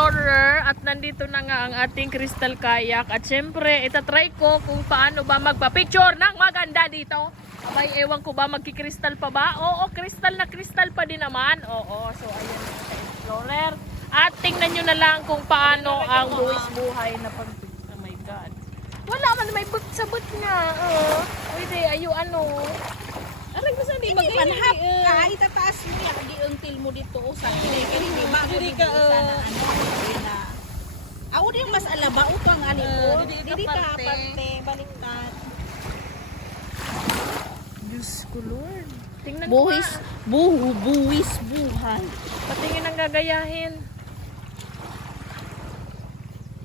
Explorer at nandito na nga ang ating crystal kayak at syempre itatry ko kung paano ba magpa-picture ng maganda dito. Abay, ewan ko ba magki-crystal pa ba? Oo, crystal na crystal pa din naman. Oo, so ayan na sa Explorer. At tingnan nyo na lang kung paano ang buhay na pag... Oh my God. Wala man, may but sa but nga. Pwede, ayo ano. Aray ko saan di Manhap ka, itataas mo yan. Di until mo dito usan. Hindi bago dito sana ano. Ako din mas alaba upang alikod. Hindi ka aparte, baliktad. Diyos ko Lord. Tingnan Buwis, mo buwis, buhay. patingin ang gagayahin.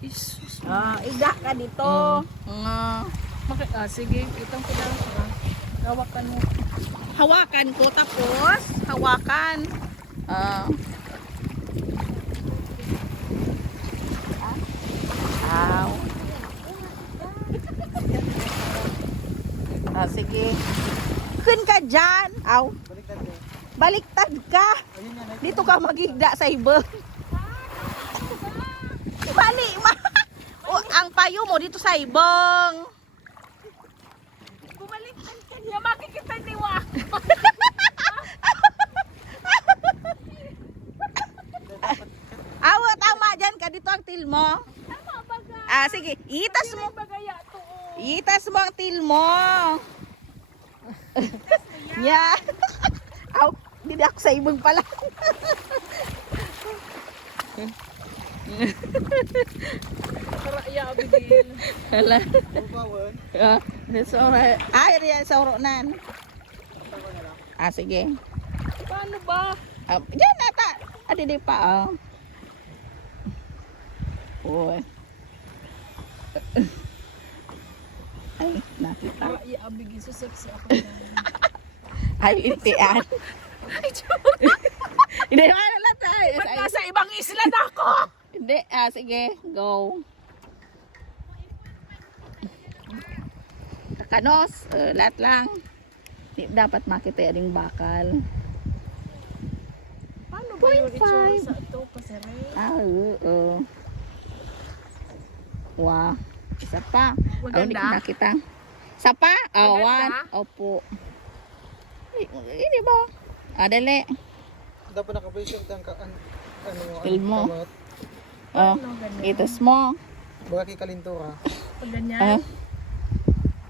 Jesus. Iga ka dito. Sige, itong ko lang. Hawakan mo. Hawakan ko tapos hawakan. Sige. Kun ka dyan. Aw. Baliktad ka. Dito ka magigda sa ibang. Bali ma. Ang payo mo dito sa ibang. Bumaliktad ka niya, makikita niwa. Awa, tama dyan ka. Dito ang til mo. Tama ba ka? Sige. Itas mo. Bagaya to. Itas mo ang til mo. Yeah. Aw, hindi ako sa ibang pala. Para iabi din. Hala. That's alright. Riyan sa oronan. Sige. Paano ba? Diyan nata. Di pa. Uy. Ay, nakita. Para iabi din. So sexy ako. Ay, itian. Ay, joke. Hindi, ano lang tayo. Ba't nasa ibang isla na ako? Hindi, sige, go. Kanos, lahat lang. Di dapat makita yung bakal. Paano ba yung itsura sa ito? Pasere? Oo. Wow. Isa pa. Hindi Maganda? kita. Isa pa? Maganda? Opo. Hindi ba? Dali. Dapat nakapresyon ang Ilmo. Paano ganyan? Itas mo. Baga kay kalintura. Pag ganyan?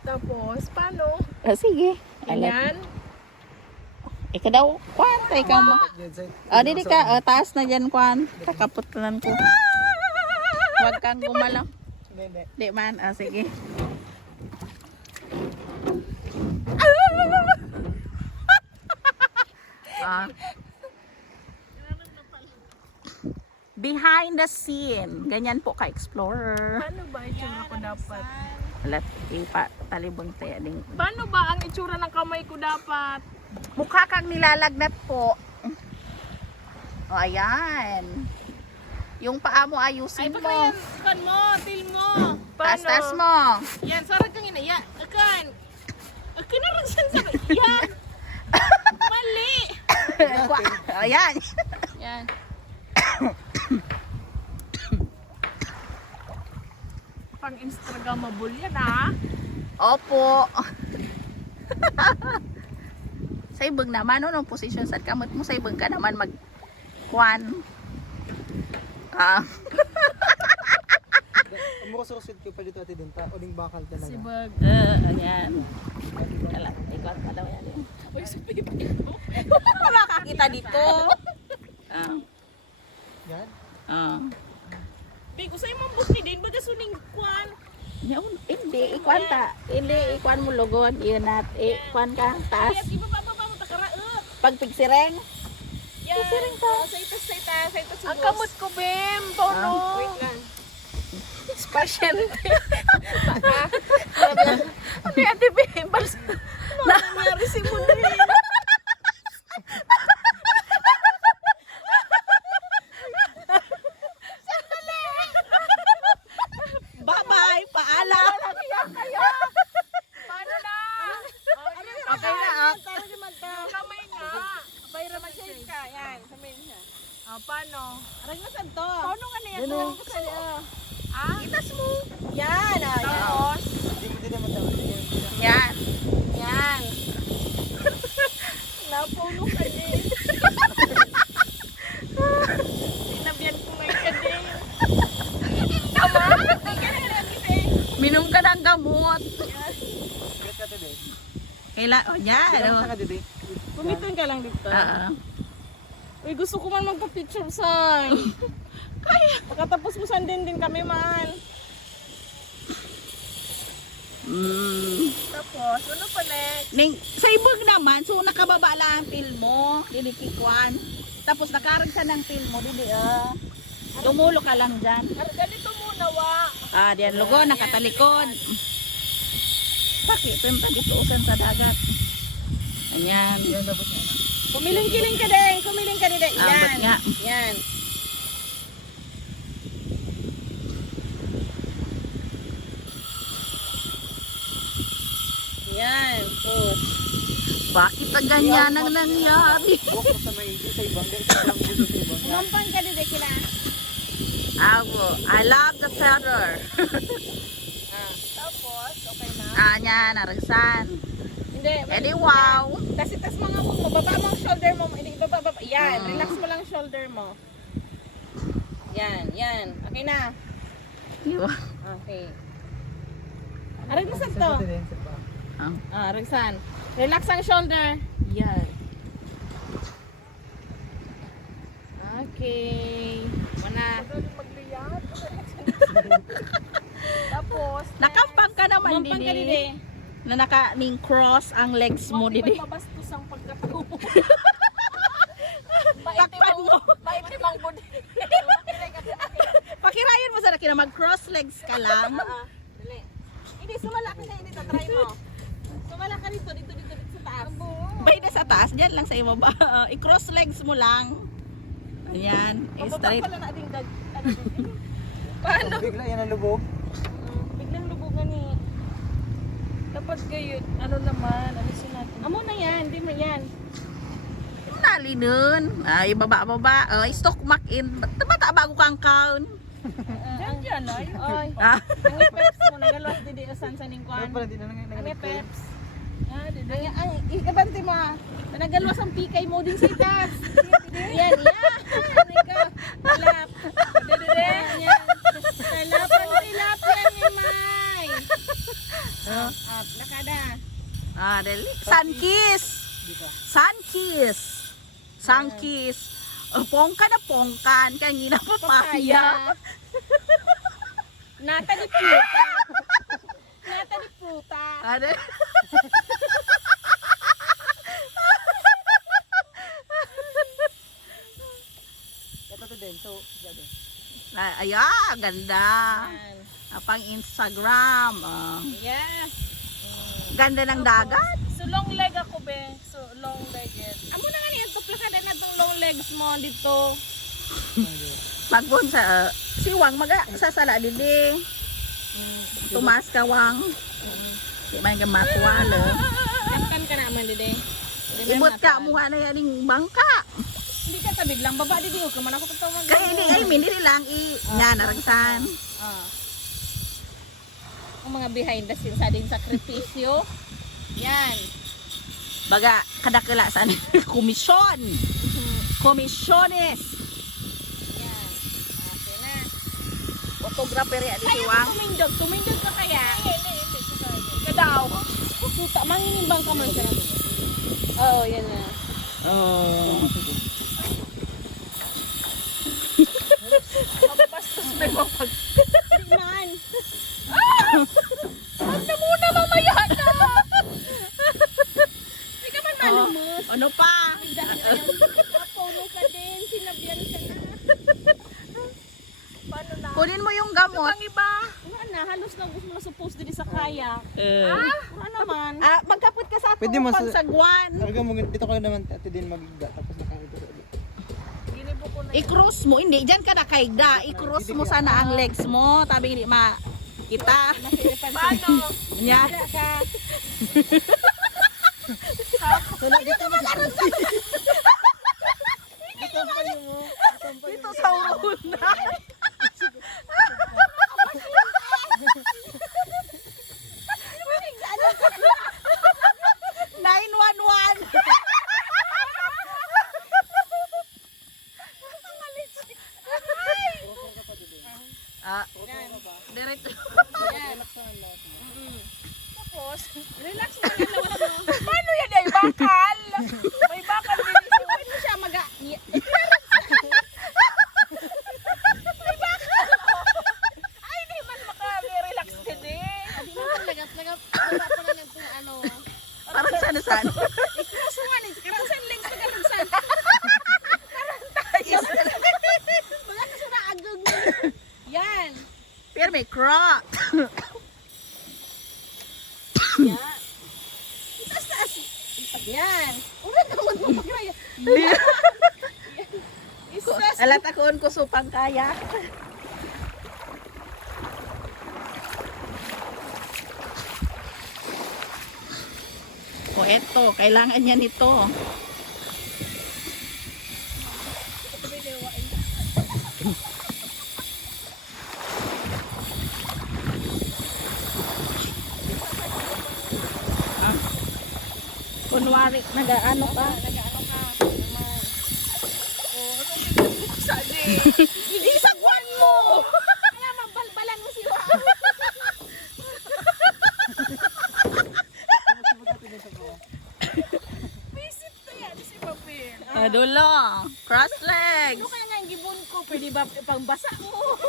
Tapos, paano? Sige. Ganyan? Ikaw daw, kwan, ikaw mo. Didi ka, taas na dyan, kwan. Kakaputulan ko. Huwag kang gumalaw. Hindi. Di man, sige. Behind the scene. Ganyan po ka-explorer. Paano ba itsura ko dapat? Alat, talibong tayo ding. Paano ba ang itsura ng kamay ko dapat? Mukha kang nilalagnat po. Ayan. Yung paa mo ayusin mo. Kan mo, til mo. Taas-taas mo. Yan, sarag kang inaya. Akan. Akan na rin sa yan. Mali. Ayan. Yan. Pang Instagramable yan Opo. Sa ibang naman, no, position sa kamot mo, sa ibang ka naman mag-kwan. Amo ko sa suit ko pa dito ati din pa. Uling bakal talaga. Si Bag. Ayan. Ikot pa daw yan. Uy, sa pipi ko. Wala kakita dito. Yan. Bigo sa imong buki din. Baga suning kwan. Hindi, ikwan ta. Hindi, ikwan mo lugod. Yun at, ikwan ka, taas. Kaya iba pa mo takaraot. Pag pigsireng, Yan. Pigsireng ka. Sa itas. Ang kamot ko, Bim. Tono. Wait lang. Special. Ano yan, Bim? Ano nangyari si Munin? bye-bye, paalam. Paano na? Okay na, Kamay nga. Bayra mag-shake ka. Yan. Kamay niya. Paano? Aray na sad to. Paano nga niya Yan, to? oh. Itas mo. Yan. Tapos, Hindi mo din naman daw. Yan. Yan. napuno ka din. Sinabihan ko ngayon ka din. Minom ka ng gamot. Great ka today. Yan. Kailangan ka today. Pumitin ka lang dito. Uy, gusto ko man magpa-picture san. Kaya. Pagkatapos mo san din kami man. Tapos, ano pa next? Sa ibog naman, so nakababa lang ang film mo, dinikikwan. Tapos nakaragsa ng film mo, tumulo ka lang dyan. Ganito muna, wa. Diyan lugo, nakatalikod. Bakit? Punta dito usan sa dagat. Ayan. Yan dapat yan. Kumiling-kiling ka din. Kumiling ka din. Yan. Nga. Yan. Yan. Push. Bakit ang ganyan ang nangyari? Walk mo sa may sa ibang guys. Sa ibang dito sa ibang. Kumampang ka din kila. I love the feather. Tapos, okay na. Yan, naragsan. Hindi. Edi wow. Kasi tas mga mo, baba mo ang shoulder mo. Hindi, baba. Yan. Relax mo lang ang shoulder mo. Yan. Yan. Okay na. Okay. Arag na sa to. Ragsan. Relax ang shoulder. Yan. Okay. Mana. Magliyad. Tapos, Nakampang ka naman, Kumampang ka din Didi. Na naka-ning cross ang legs mo, Didi. mabastos ang pagkatago. Takpan mo. Maitim ang budi. Pakirayan mo sana kina mag-cross legs ka lang. Dali. Hindi, sumala ka na. Hindi, tatry mo. Sumala ka dito sa taas. Bay na sa taas, dyan lang sa ibaba. I-cross legs mo lang. Ayan, straight. Pala na ding dag. Bigla yan ang lubog. Biglang lubugan ni. Dapat kayo, ano naman, alisin natin. Amo na yan. Hindi mo yan. Nali nun. Ay, baba. Ay, stock mark in. Bata bago kang count. Diyan, ay. Oy. Ah, Ang peps mo nagalos di usan sa Ano ningkuan. pala din na Ang peps. Dede. Ang ikabante mo. Nagalos ang pikay mo din sa itas. Yan. Ikaw. Lap. Dede. Yan. Lapan yan ni May. Up. Lakada. dali. Sun kiss. Sun kiss. Pongkan na pongkan. Kanina papaya. Nata di puta. Nata di puta. Ano? Ito to din. So, gado. Ayan, ganda. Yan. Pang Instagram. Yes. Ganda ng dagat. So, long leg ako, be. So, long legged. Amo na nga niya. Tuplakada na itong long legs mo dito. Pagbun sa siwang sasala dili. Tumas ka wang. Di man ka matwala. Kapkan ka naman dide. Ibot ka muha na yaning bangka. Hindi ka tabig lang. Baba dide ko. Kaman ako totoo mag- Kaya hindi lang nga naragsan. Ang mga behind the scenes sa din sakripisyo. Yan. Baga kadakila sa komisyon. Komisyones. Yan. Okay na. Photographer ya di Kaya siwang. tumindog ka kaya. Kadaw. Puta, manginimbang ka man siya. Oo, yan na. Oh. Mabastos na yung pag... Hindi man. Huwag na muna, mamaya na! Hindi ka man malumos. Ano pa? Napuno ka din. Sinabihan ka na. Paano na? Kunin mo yung gamot. Ang iba? Wala na. Halos na gusto mo suppose din sa kaya. Wala naman. Magkapot ka sa Pwede mo sa- pagsagwan. Talaga mo dito ka naman ate din magigga tapos nakaito sa ulit. Ginibo ko na I-cross mo, hindi dyan ka nakaigda. I-cross mo sana ang legs mo. Tabi hindi makita. Paano? Yan. Wala dito mo. Dito pa mo. Dito Diretso. Yan. Tapos, Relax mo lang lawas mo. paano yan ay bakal? May bakal din ito. Pwede mo siya Ay, di man maka-relax din eh. Hindi mo pa lagap. Wala pa lang itong ano. Parang sana-sana. Ikaw mo ni. Karang saan lang sa karagsan. Wala ka sa naagog mo. Yan. Pero may crot. Yan. Taas. Yan. Una naman mo magraya. Isas. Alat akoon ko supang kayak. O eto, kailangan niya nito. Kunwari, nag-ano ka? Hindi sagwan mo. Kaya mabalbalan mo siya. Visit na yan si Papel. Dulo, cross legs. Ano kaya nga yung gibon ko? Pwede ba pangbasa mo?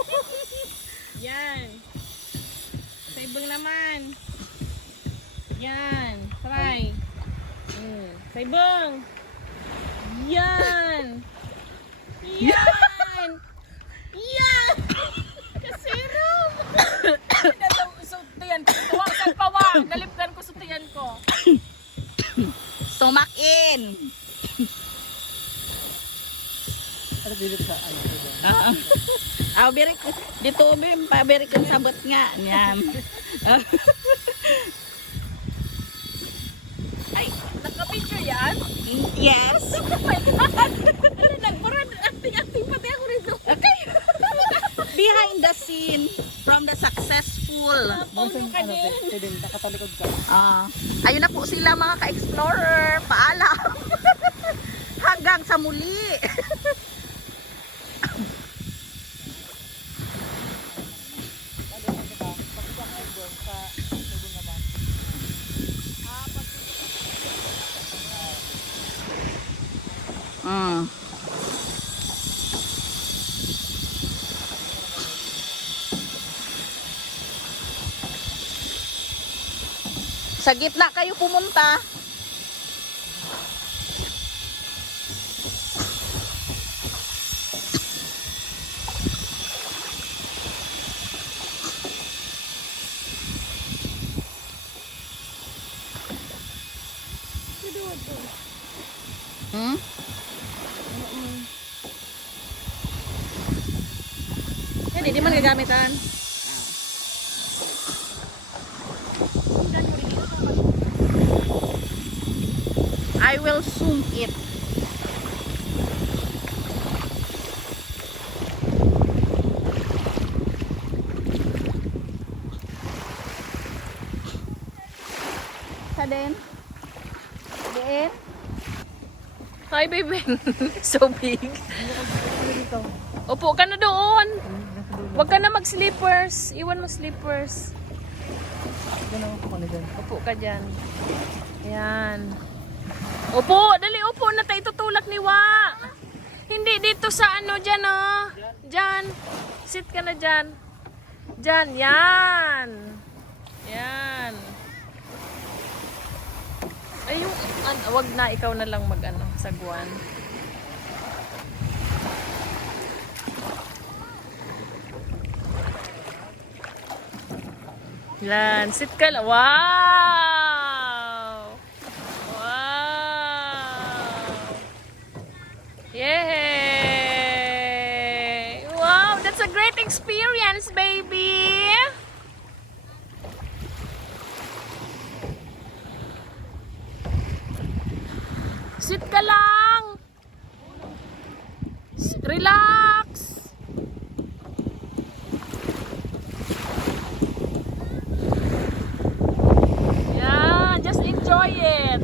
Yan. Sa ibang naman. Yan. Try. Sa ibang. Yan. Yan. Yan. Kasiro. Sutiyan ko. Tuwang sa pawang. Nalipdan ko sutiyan ko. Stomach in. Ano dito sa ano? Berik. Dito, paberik yung sabot nga. Yan. Ay, naka-picture yan? Yes. Nagburad. Acting pati ako rito. Behind the scene from the successful. Minsan ano, pwede nakatalikod ka. Ayun na po sila mga ka-explorer. Paalam. Hanggang sa muli. Sa gitna kayo pumunta. Hindi man gagamitan. I will zoom it. Sa din. Diin. Hi, baby. So big. Upo ka na doon. Huwag ka na mag-slippers. Iwan mo slippers. Diyan naman po kami dyan. Upo ka dyan. Ayan. Upo! Dali, upo na tayo. Tutulak ni Wa. Hindi dito sa ano dyan, oh. Dyan. Sit ka na dyan. Dyan. Yan. Yan. Ay, yung, wag na. Ikaw na lang mag-ano, sagwan. Yan. Sit ka lang. Wow! Wow! Yay! Wow! That's a great experience, baby! Sit ka lang! Relax! Yeah, just enjoy it.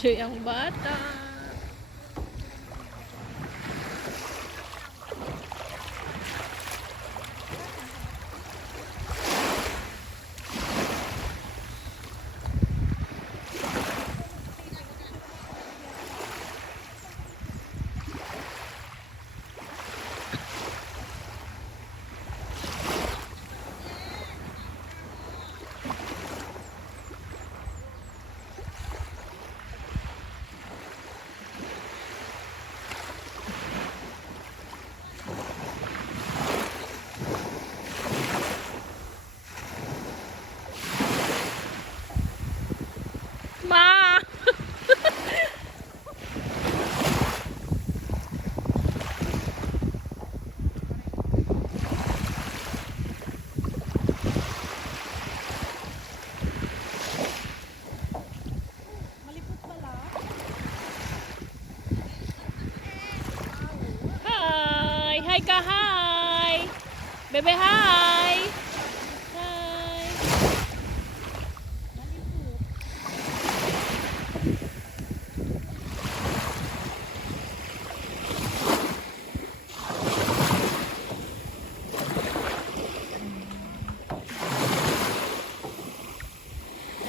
Nag-enjoy ang bata. Ma! Hi! Hi ka, hi! Bebe, hi! Hi!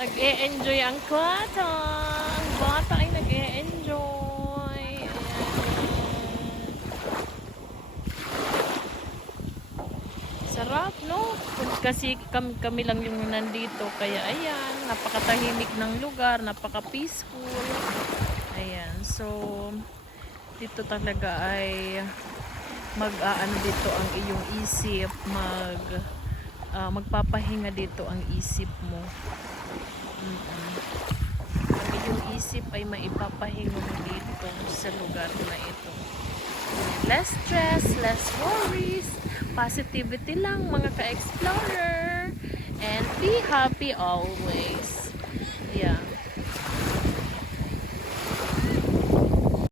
Nag-e-enjoy ang bata. Ang bata ay nag-e-enjoy. Ayan. Sarap, no? Kasi kami lang yung nandito. Kaya ayan, napakatahimik ng lugar, napaka-peaceful. Ayan, so dito talaga ay mag-aano dito ang iyong isip, magpapahinga dito ang isip mo. Ang iyong isip ay maipapahinga mo dito sa lugar na ito. Less stress, less worries, positivity lang mga ka-explorer, and be happy always.